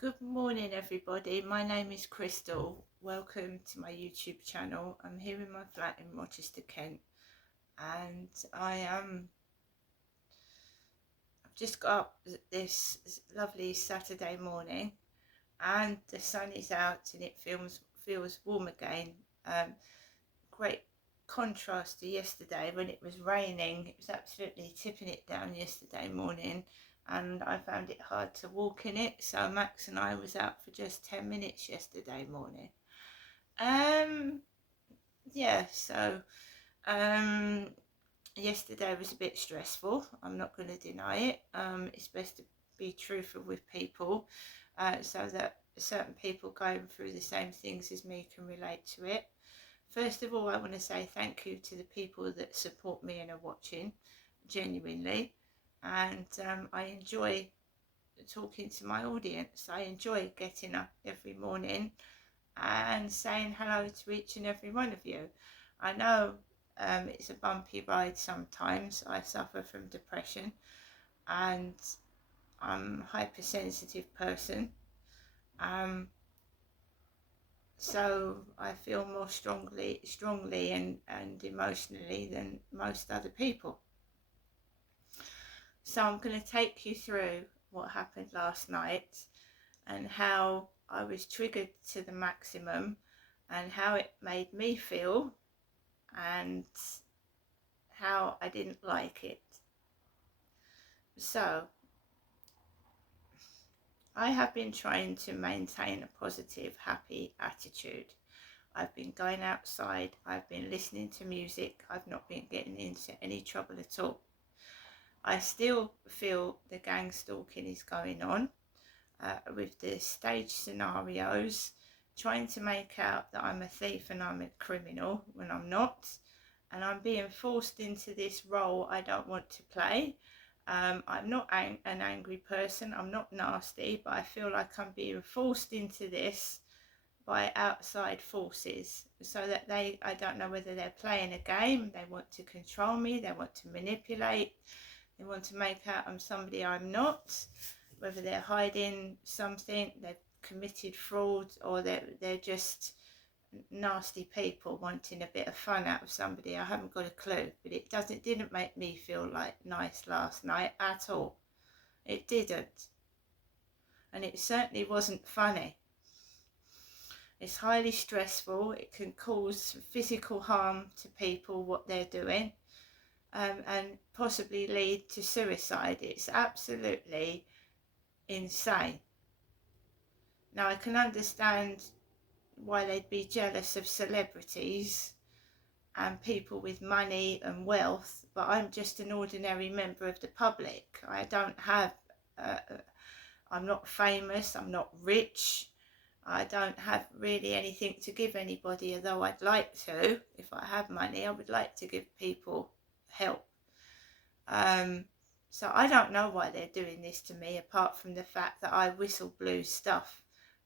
Good morning, everybody. My name is Crystal. Welcome to my YouTube channel. I'm here in my flat in Rochester, Kent, and I've just got up this lovely Saturday morning, and the sun is out, and it feels warm again. Great contrast to yesterday when it was raining. It was absolutely tipping it down yesterday morning, and I found it hard to walk in it, so Max and I was out for just 10 minutes yesterday morning. um yeah, so um yesterday was a bit stressful. I'm not going to deny it. It's best to be truthful with people, so that certain people going through the same things as me can relate to it. First of all, I want to say thank you to the people that support me and are watching, genuinely. And I enjoy talking to my audience. I enjoy getting up every morning and saying hello to each and every one of you. I know it's a bumpy ride sometimes. I suffer from depression, and I'm a hypersensitive person. Um, so I feel more strongly and emotionally than most other people. So I'm going to take you through what happened last night and how I was triggered to the maximum and how it made me feel and how I didn't like it. So I have been trying to maintain a positive, happy attitude. I've been going outside, I've been listening to music, I've not been getting into any trouble at all. I still feel the gang stalking is going on, with the stage scenarios, trying to make out that I'm a thief and I'm a criminal when I'm not, and I'm being forced into this role I don't want to play. I'm not an angry person, I'm not nasty, but I feel like I'm being forced into this by outside forces, so that I don't know whether they're playing a game, they want to control me, they want to manipulate, they want to make out I'm somebody I'm not, whether they're hiding something, they've committed fraud, or they're just nasty people wanting a bit of fun out of somebody. I haven't got a clue, but didn't make me feel like nice last night at all. It didn't, and it certainly wasn't funny. It's highly stressful. It can cause physical harm to people, what they're doing, and possibly lead to suicide. It's absolutely insane. Now, I can understand why they'd be jealous of celebrities and people with money and wealth, but I'm just an ordinary member of the public. I don't have, I'm not famous, I'm not rich, I don't have really anything to give anybody, although I'd like to. If I had money, I would like to give people help. So I don't know why they're doing this to me, apart from the fact that I whistle blew stuff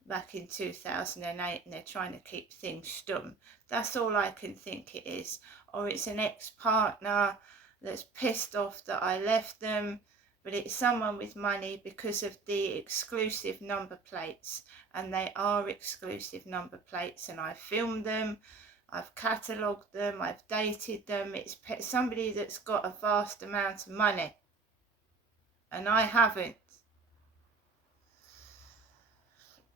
back in 2008 and they're trying to keep things stum. That's all I can think it is. Or it's an ex-partner that's pissed off that I left them, but it's someone with money because of the exclusive number plates, and they are exclusive number plates, and I filmed them, I've catalogued them, I've dated them. It's somebody that's got a vast amount of money, and I haven't.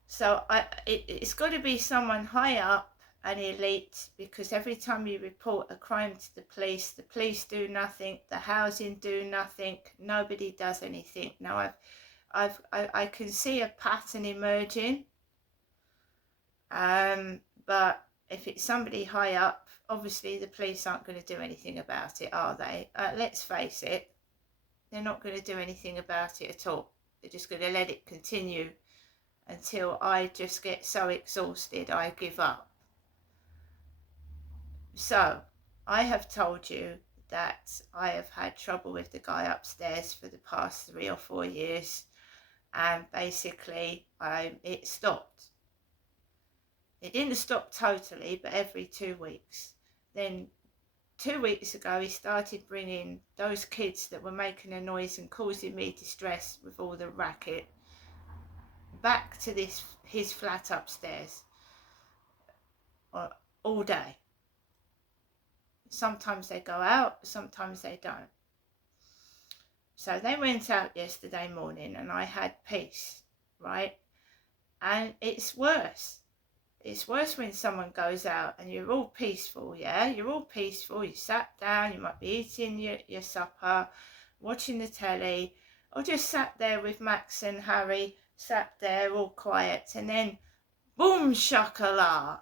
So it's got to be someone high up and elite, because every time you report a crime to the police do nothing, the housing do nothing, nobody does anything. Now I can see a pattern emerging, but if it's somebody high up, obviously the police aren't going to do anything about it, are they? Let's face it, they're not going to do anything about it at all. They're just going to let it continue until I just get so exhausted I give up. So I have told you that I have had trouble with the guy upstairs for the past 3 or 4 years, and basically it stopped. It didn't stop totally, but every 2 weeks. Then 2 weeks ago he started bringing those kids that were making a noise and causing me distress with all the racket back to his flat upstairs all day. Sometimes they go out, sometimes they don't. So they went out yesterday morning and I had peace, right? And it's worse. It's worse when someone goes out and you're all peaceful, yeah? You're all peaceful, you sat down, you might be eating your supper, watching the telly, or just sat there with Max and Harry, sat there all quiet, and then boom shakala,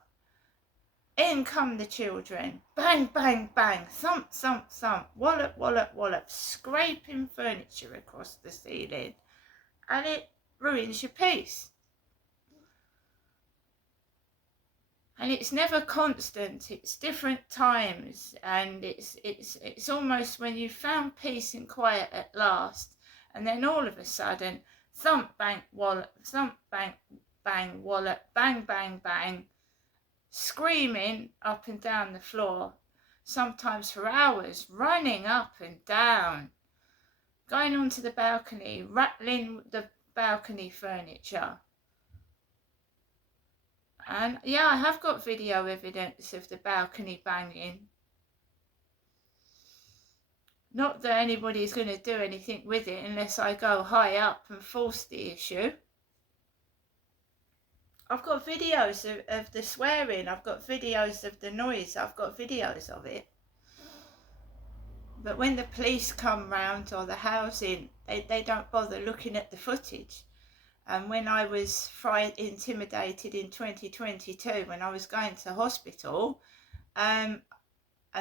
in come the children, bang, bang, bang, thump, thump, thump, wallop, wallop, wallop, scraping furniture across the ceiling, and it ruins your peace. And it's never constant, it's different times, and it's almost when you've found peace and quiet at last, and then all of a sudden, thump, bang, wallop, thump, bang, bang, wallop, bang, bang, bang, screaming up and down the floor, sometimes for hours, running up and down, going onto the balcony, rattling the balcony furniture. And yeah, I have got video evidence of the balcony banging. Not that anybody's going to do anything with it unless I go high up and force the issue. I've got videos of the swearing, I've got videos of the noise, I've got videos of it. But when the police come round or the housing, they don't bother looking at the footage. And when I was intimidated in 2022, when I was going to hospital, and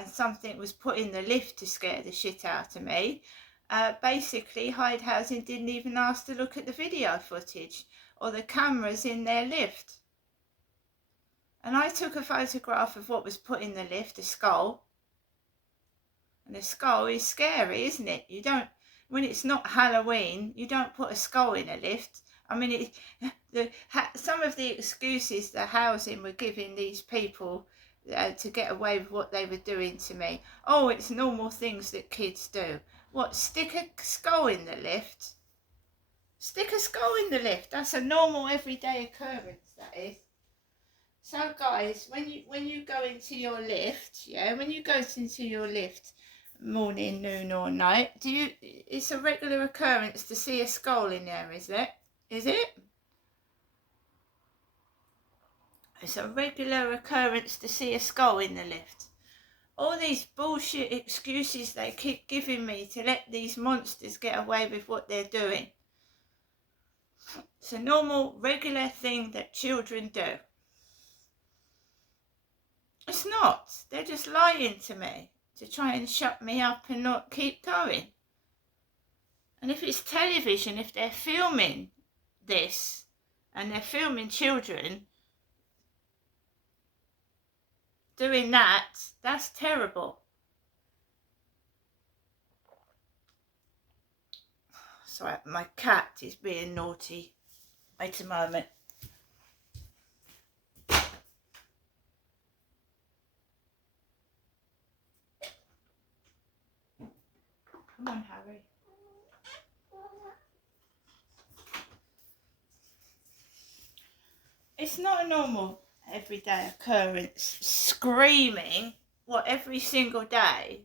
something was put in the lift to scare the shit out of me, basically Hyde Housing didn't even ask to look at the video footage or the cameras in their lift. And I took a photograph of what was put in the lift, a skull. And a skull is scary, isn't it? You don't, when it's not Halloween, you don't put a skull in a lift. I mean, some of the excuses the housing were giving these people to get away with what they were doing to me. Oh, it's normal things that kids do. What, stick a skull in the lift? Stick a skull in the lift. That's a normal everyday occurrence, that is. So guys, when you go into your lift, when you go into your lift, morning, noon or night, it's a regular occurrence to see a skull in there, is it? Is it? It's a regular occurrence to see a skull in the lift. All these bullshit excuses they keep giving me to let these monsters get away with what they're doing. It's a normal, regular thing that children do. It's not. They're just lying to me to try and shut me up and not keep going. And if it's television, if they're filming this and they're filming children doing that, that's terrible. Sorry, my cat is being naughty. Wait a moment. Come on, Harry. It's not a normal everyday occurrence, screaming, every single day,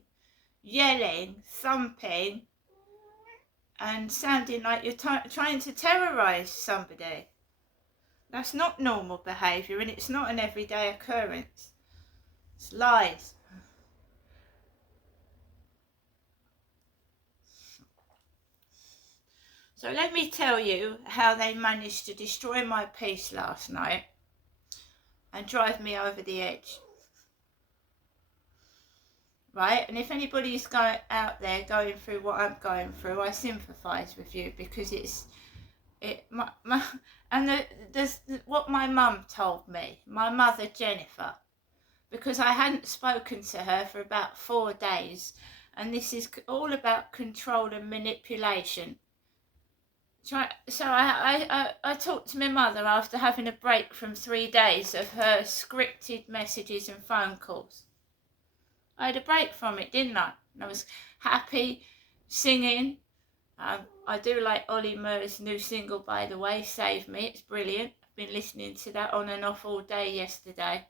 yelling, thumping, and sounding like you're trying to terrorise somebody. That's not normal behaviour, and it's not an everyday occurrence. It's lies. So let me tell you how they managed to destroy my peace last night and drive me over the edge. Right? And if anybody's out there going through what I'm going through, I sympathise with you, because what my mum told me, my mother Jennifer, because I hadn't spoken to her for about 4 days, and this is all about control and manipulation. So I talked to my mother after having a break from 3 days of her scripted messages and phone calls. I had a break from it, didn't I? And I was happy, singing, I do like Ollie Murs' new single, by the way, Save Me. It's brilliant. I've been listening to that on and off all day yesterday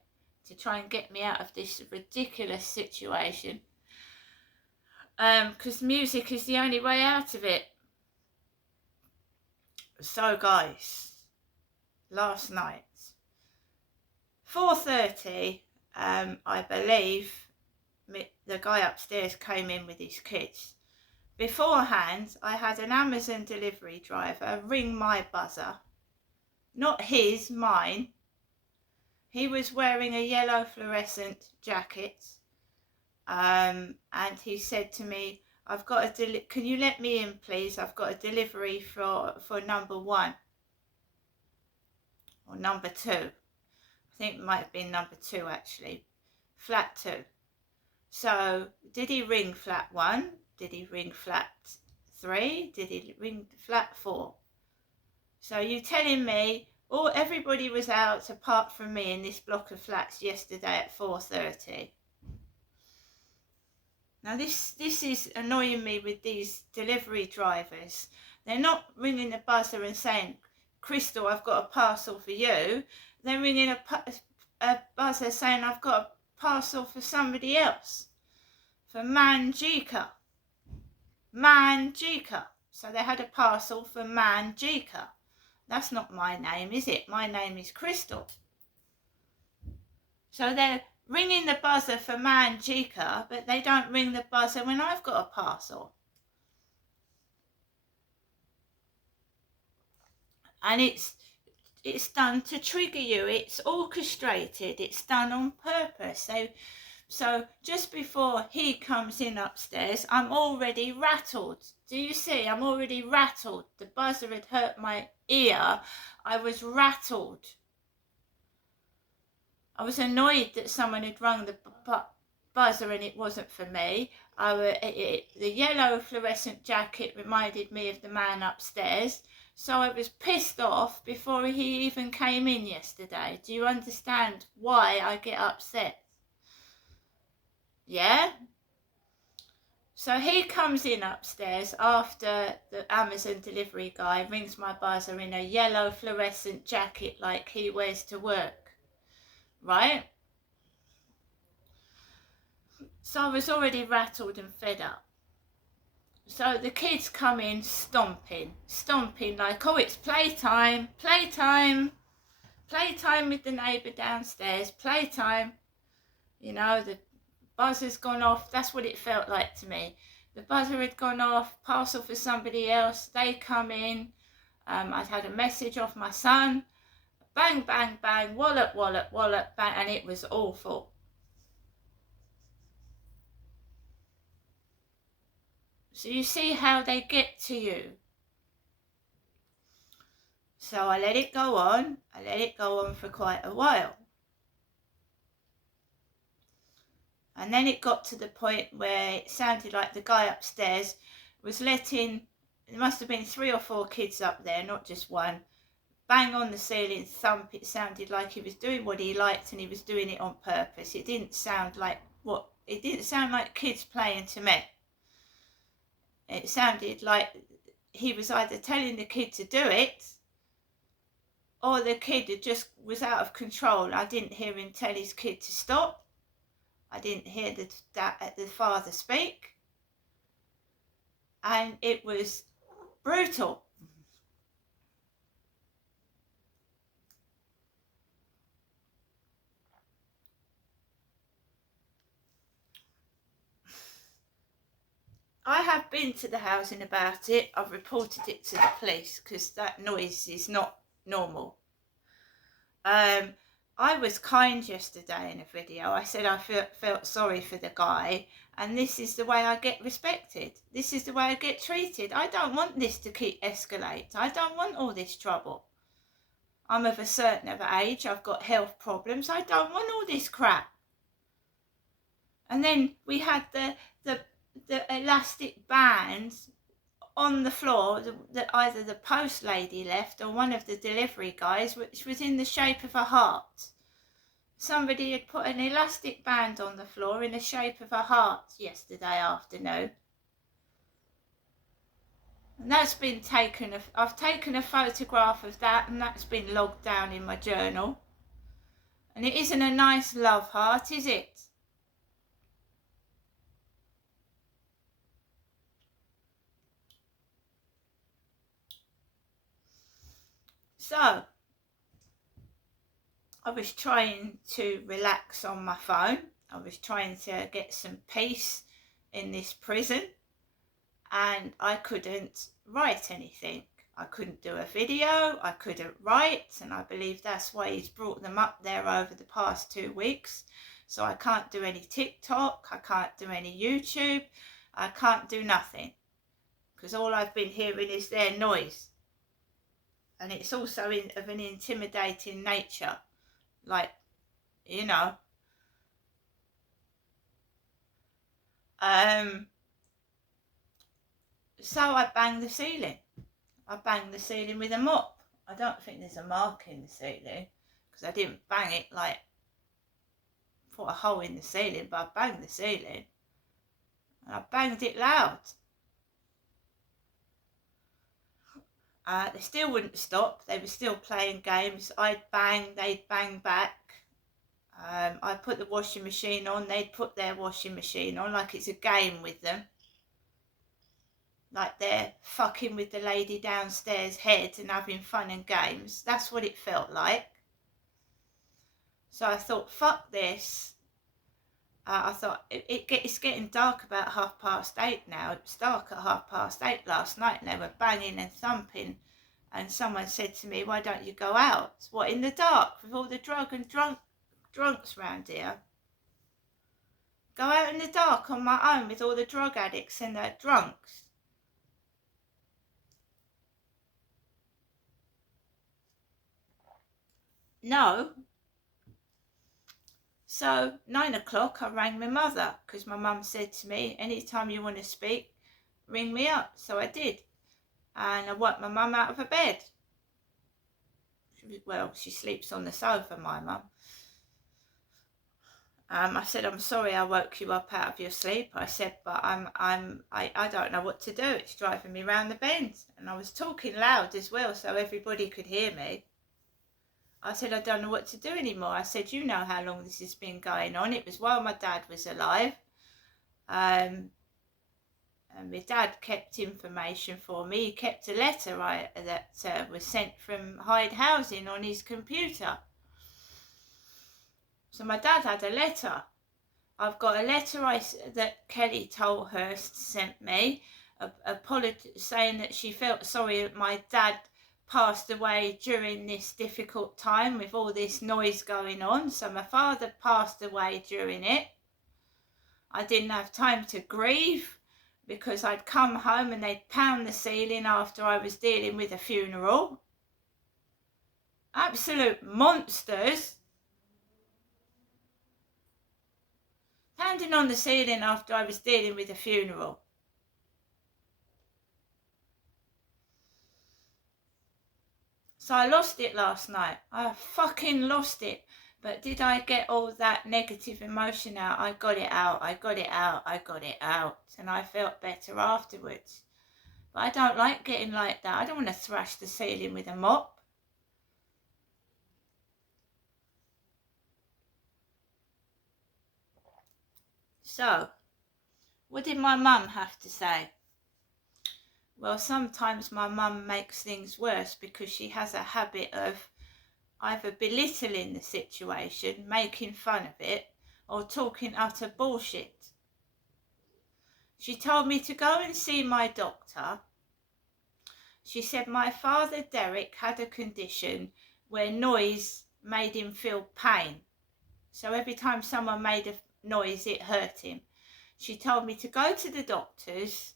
to try and get me out of this ridiculous situation. Because music is the only way out of it. So guys, last night, 4:30, I believe the guy upstairs came in with his kids. Beforehand, I had an Amazon delivery driver ring my buzzer. Not his, mine. He was wearing a yellow fluorescent jacket. And he said to me, I've got can you let me in, please? I've got a delivery for number 1. Or number 2. I think it might have been number 2, actually. Flat 2. So, did he ring flat 1? Did he ring flat 3? Did he ring flat 4? So you telling me everybody was out apart from me in this block of flats yesterday at 4:30? Now this is annoying me with these delivery drivers. They're not ringing the buzzer and saying, Crystal, I've got a parcel for you. They're ringing a buzzer saying, I've got a parcel for somebody else. For Manjika. Manjika. So they had a parcel for Manjika. That's not my name, is it? My name is Crystal. So they're ringing the buzzer for Manjika, but they don't ring the buzzer when I've got a parcel. And it's done to trigger you. It's orchestrated. It's done on purpose. So just before he comes in upstairs, I'm already rattled. Do you see? I'm already rattled. The buzzer had hurt my ear. I was rattled. I was annoyed that someone had rung the buzzer and it wasn't for me. The yellow fluorescent jacket reminded me of the man upstairs. So I was pissed off before he even came in yesterday. Do you understand why I get upset? Yeah? So he comes in upstairs after the Amazon delivery guy rings my buzzer in a yellow fluorescent jacket like he wears to work. Right? So I was already rattled and fed up. So the kids come in stomping like, oh, it's playtime with the neighbour downstairs, playtime. You know, the buzzer's gone off. That's what it felt like to me. The buzzer had gone off, parcel for somebody else. They come in. I'd had a message off my son. Bang, bang, bang, wallop, wallop, wallop, bang, and it was awful. So you see how they get to you. So I let it go on. I let it go on for quite a while. And then it got to the point where it sounded like the guy upstairs was letting, there must have been 3 or 4 kids up there, not just one, bang on the ceiling, thump. It sounded like he was doing what he liked and he was doing it on purpose. It didn't sound like kids playing to me. It sounded like he was either telling the kid to do it or the kid just was out of control. I didn't hear him tell his kid to stop. I didn't hear the father speak. And it was brutal. I have been to the housing about it. I've reported it to the police because that noise is not normal. I was kind yesterday in a video. I said I felt sorry for the guy, and this is the way I get respected. This is the way I get treated. I don't want this to keep escalate. I don't want all this trouble. I'm of a certain age. I've got health problems. I don't want all this crap. And then we had the elastic bands on the floor that either the post lady left or one of the delivery guys, which was in the shape of a heart. Somebody had put an elastic band on the floor in the shape of a heart yesterday afternoon. And that's been taken, I've taken a photograph of that, and that's been logged down in my journal. And it isn't a nice love heart, is it? So, I was trying to relax on my phone. I was trying to get some peace in this prison, and I couldn't write anything. I couldn't do a video, I couldn't write, and I believe that's why he's brought them up there over the past 2 weeks. So I can't do any TikTok, I can't do any YouTube, I can't do nothing, because all I've been hearing is their noise. And it's also of an intimidating nature, like, you know. So I banged the ceiling. I banged the ceiling with a mop. I don't think there's a mark in the ceiling, because I didn't bang it like put a hole in the ceiling, but I banged the ceiling. And I banged it loud. They still wouldn't stop. They were still playing games. I'd bang, they'd bang back. I put the washing machine on, they'd put their washing machine on, like it's a game with them. Like they're fucking with the lady downstairs' head and having fun and games. That's what it felt like. So I thought, fuck this. I thought, it's getting dark about 8:30 now. It was dark at 8:30 last night, and they were banging and thumping. And someone said to me, why don't you go out? What, in the dark with all the drunks round here? Go out in the dark on my own with all the drug addicts and the drunks? No. So 9 o'clock I rang my mother, because my mum said to me, anytime you want to speak, ring me up. So I did. And I woke my mum out of her bed. Well, she sleeps on the sofa, my mum. I said, I'm sorry I woke you up out of your sleep. I said, but I don't know what to do. It's driving me round the bend. And I was talking loud as well, so everybody could hear me. I said, I don't know what to do anymore. I said, you know how long this has been going on. It was while my dad was alive. And my dad kept information for me. He kept a letter that was sent from Hyde Housing on his computer. So my dad had a letter. I've got a letter that Kelly Tolhurst sent me, saying that she felt sorry that my dad passed away during this difficult time with all this noise going on. So my father passed away during it. I didn't have time to grieve, because I'd come home and they'd pound the ceiling after I was dealing with a funeral. Absolute monsters. Pounding on the ceiling after I was dealing with a funeral. So I lost it last night. I fucking lost it. But did I get all that negative emotion out? I got it out. I got it out. I got it out. And I felt better afterwards. But I don't like getting like that. I don't want to thrash the ceiling with a mop. So, what did my mum have to say? Well, sometimes my mum makes things worse, because she has a habit of either belittling the situation, making fun of it, or talking utter bullshit. She told me to go and see my doctor. She said my father Derek had a condition where noise made him feel pain. So every time someone made a noise, it hurt him. She told me to go to the doctors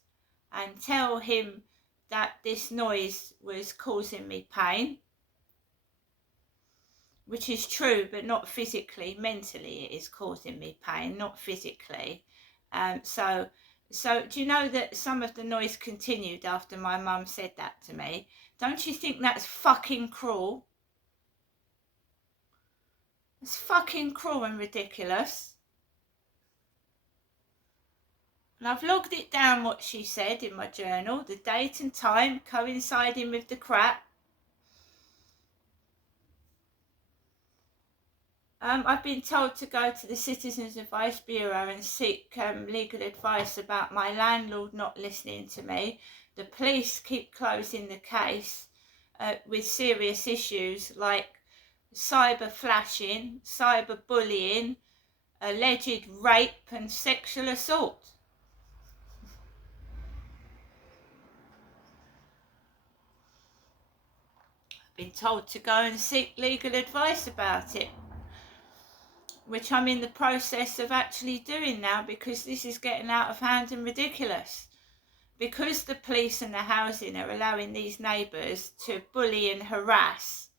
and tell him that this noise was causing me pain, which is true, but not physically. Mentally, it is causing me pain, not physically. So do you know that some of the noise continued after my mum said that to me? Don't you think that's fucking cruel? It's fucking cruel and ridiculous. And I've logged it down what she said in my journal, the date and time coinciding with the crap. I've been told to go to the Citizens Advice Bureau and seek legal advice about my landlord not listening to me. The police keep closing the case with serious issues like cyber flashing, cyber bullying, alleged rape and sexual assault. I've been told to go and seek legal advice about it, which I'm in the process of actually doing now, because this is getting out of hand and ridiculous. Because the police and the housing are allowing these neighbours to bully and harass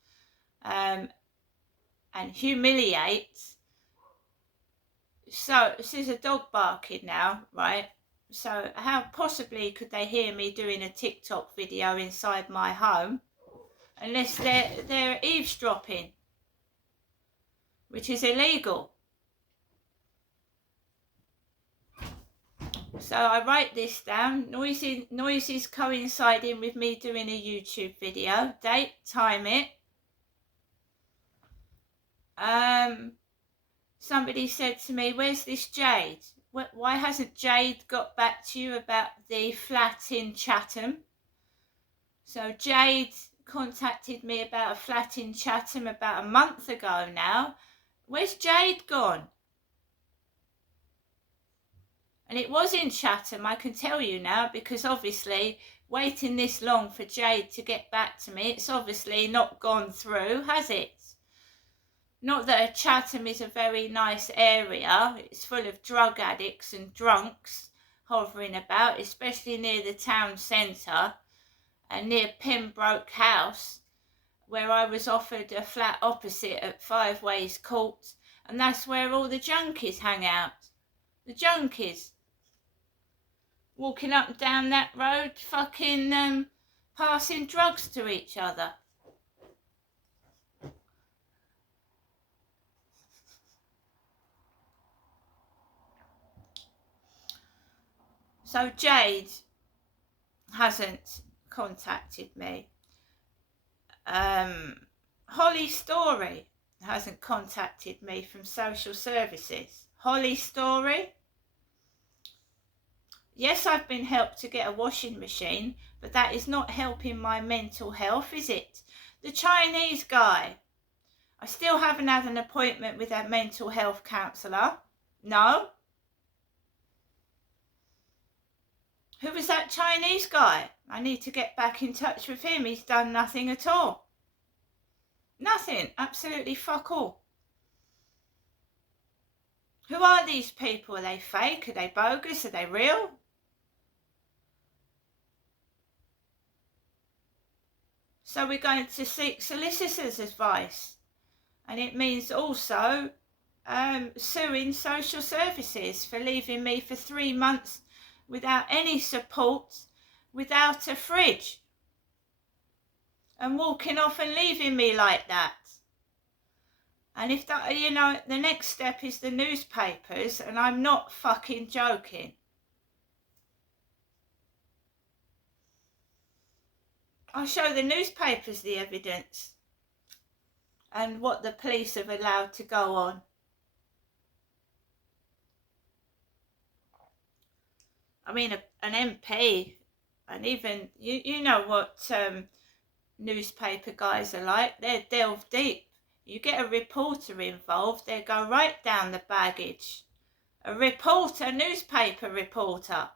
and humiliate. So this is a dog barking now, right? So how possibly could they hear me doing a TikTok video inside my home unless they're eavesdropping, which is illegal. So I write this down. Noises coinciding with me doing a YouTube video. Date, time it. Somebody said to me, where's this Jade? Why hasn't Jade got back to you about the flat in Chatham? So Jade contacted me about a flat in Chatham about a month ago now. Where's Jade gone? And it was in Chatham, I can tell you now, because obviously waiting this long for Jade to get back to me, it's obviously not gone through, has it? Not that Chatham is a very nice area. It's full of drug addicts and drunks hovering about, especially near the town centre and near Pembroke House, where I was offered a flat opposite at Five Ways Court, and that's where all the junkies hang out. The junkies. Walking up and down that road, fucking passing drugs to each other. So Jade hasn't contacted me. Holly Story hasn't contacted me from social services. Holly Story? Yes, I've been helped to get a washing machine, but that is not helping my mental health, is it? The Chinese guy. I still haven't had an appointment with a mental health counsellor. No. Who was that Chinese guy? I need to get back in touch with him. He's done nothing at all. Nothing. Absolutely fuck all. Who are these people? Are they fake? Are they bogus? Are they real? So we're going to seek solicitors' advice. And it means also suing social services for leaving me for 3 months without any support, without a fridge, and walking off and leaving me like that. And if that, the next step is the newspapers, and I'm not fucking joking. I'll show the newspapers the evidence and what the police have allowed to go on. I mean, an MP, and even, you know what newspaper guys are like. They delve deep. You get a reporter involved, they go right down the baggage. A reporter, newspaper reporter.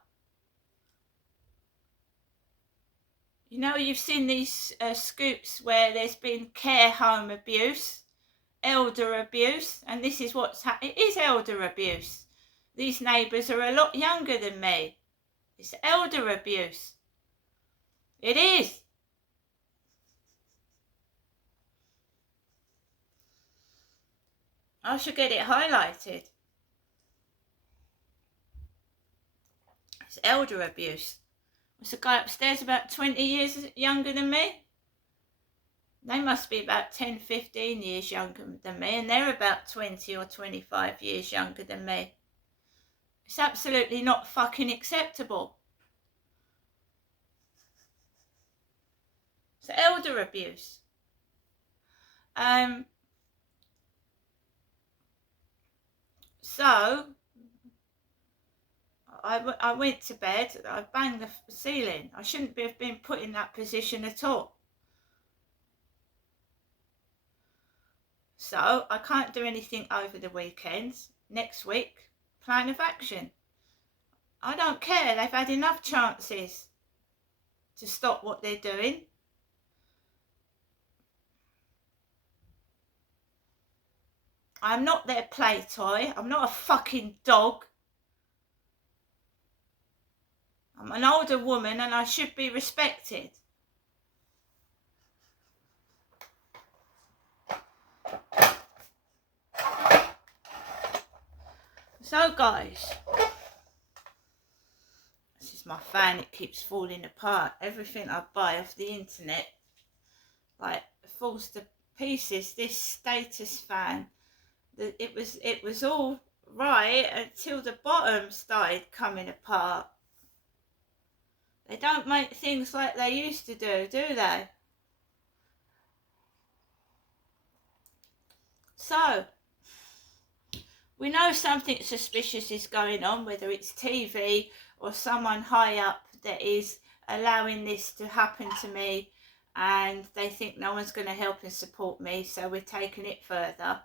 You know, you've seen these scoops where there's been care home abuse, elder abuse, and this is what's happening. It is elder abuse. These neighbours are a lot younger than me. It's elder abuse. It is. I should get it highlighted. It's elder abuse. There's a guy upstairs about 20 years younger than me. They must be about 10, 15 years younger than me, and they're about 20 or 25 years younger than me. It's absolutely not fucking acceptable. It's elder abuse. So I went to bed, I banged the ceiling. I shouldn't have been put in that position at all. So I can't do anything over the weekends. Next week, plan of action. I don't care, they've had enough chances to stop what they're doing. I'm not their play toy. I'm not a fucking dog. I'm an older woman and I should be respected. So guys, this is my fan, it keeps falling apart. Everything I buy off the internet, like, falls to pieces. This status fan, it was all right until the bottom started coming apart. They don't make things like they used to do they? So we know something suspicious is going on, whether it's TV or someone high up that is allowing this to happen to me, and they think no one's going to help and support me, so we're taking it further.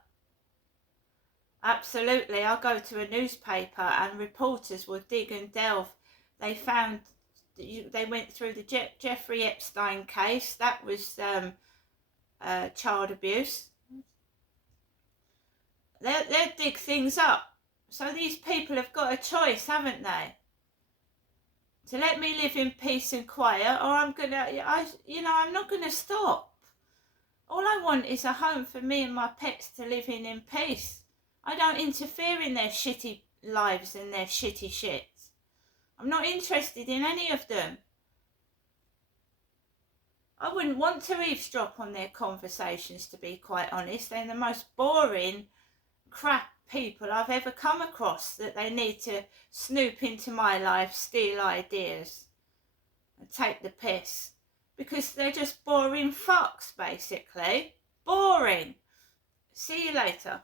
Absolutely, I'll go to a newspaper and reporters will dig and delve. They found, they went through the Jeffrey Epstein case. That was child abuse. They'll dig things up. So these people have got a choice, haven't they? To let me live in peace and quiet, or I'm not gonna stop. All I want is a home for me and my pets to live in peace. I don't interfere in their shitty lives and their shitty shit. I'm not interested in any of them. I wouldn't want to eavesdrop on their conversations, to be quite honest. They're the most boring crap people I've ever come across, that they need to snoop into my life, steal ideas and take the piss, because they're just boring fucks, basically. Boring. See you later.